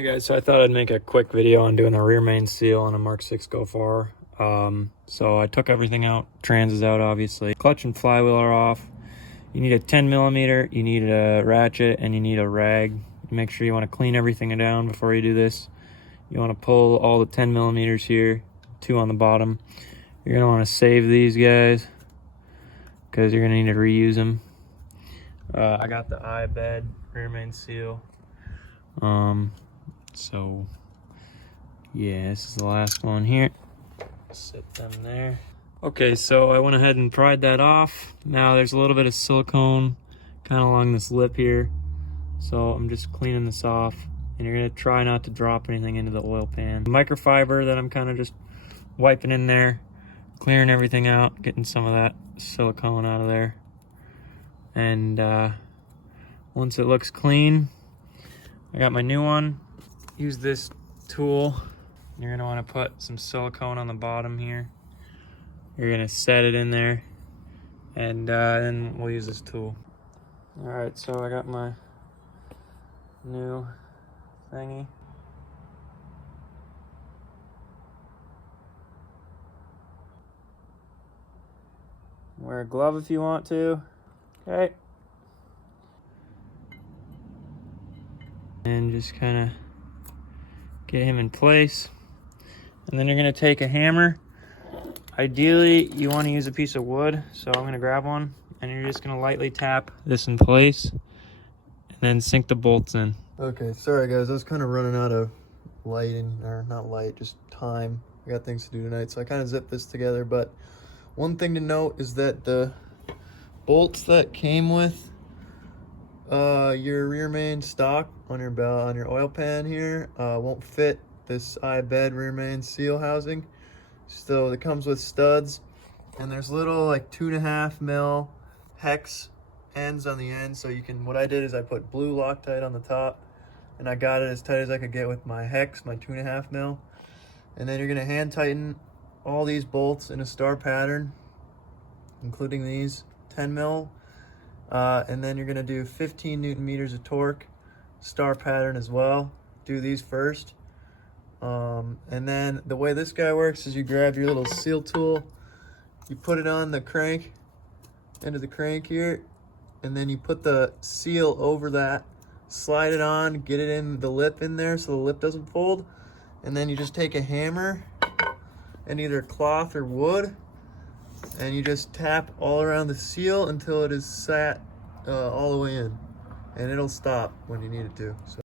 Hey guys, so I thought I'd make a quick video on doing a rear main seal on a Mk6 Golf R. So I took everything out, trans is out obviously. Clutch and flywheel are off. You need a 10mm, you need a ratchet, and you need a rag. Make sure you want to clean everything down before you do this. You want to pull all the 10mm here, 2 on the bottom. You're going to want to save these guys because you're going to need to reuse them. I got the eye bed rear main seal. So yeah, this is the last one here. Sit them there. Okay, so I went ahead and pried that off. Now there's a little bit of silicone kind of along this lip here. So I'm just cleaning this off, and you're gonna try not to drop anything into the oil pan. Microfiber that I'm kind of just wiping in there, clearing everything out, getting some of that silicone out of there. And once it looks clean, I got my new one. Use this tool. You're gonna want to put some silicone on the bottom here. You're gonna set it in there, and then we'll use this tool. All right, so I got my new thingy. Wear a glove if you want to. Okay. And just kind of get him in place. And then you're gonna take a hammer. Ideally, you want to use a piece of wood, so I'm gonna grab one, and you're just gonna lightly tap this in place, and then sink the bolts in. Okay, sorry guys, I was kind of running out of lighting, or not light, just time. I got things to do tonight, so I kind of zipped this together. But one thing to note is that the bolts that came with your rear main stock on your belt, on your oil pan here, won't fit this eye bed rear main seal housing. So it comes with studs, and there's little like 2.5 mil hex ends on the end. So you can, what I did is I put blue Loctite on the top, and I got it as tight as I could get with my hex, my 2.5 mil. And then you're gonna hand tighten all these bolts in a star pattern, including these 10 mil. And then you're gonna do 15 Newton meters of torque, star pattern as well. Do these first. And then the way this guy works is you grab your little seal tool, you put it on the crank, end of the crank here, and then you put the seal over that, slide it on, get it in the lip in there so the lip doesn't fold, and then you just take a hammer and either cloth or wood, and you just tap all around the seal until it is sat all the way in, and it'll stop when you need it to. So.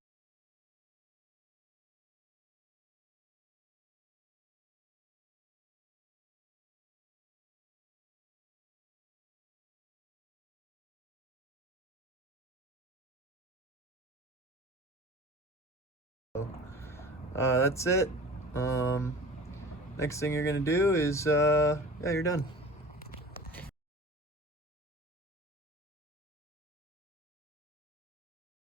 That's it. Next thing you're gonna do is, yeah, you're done.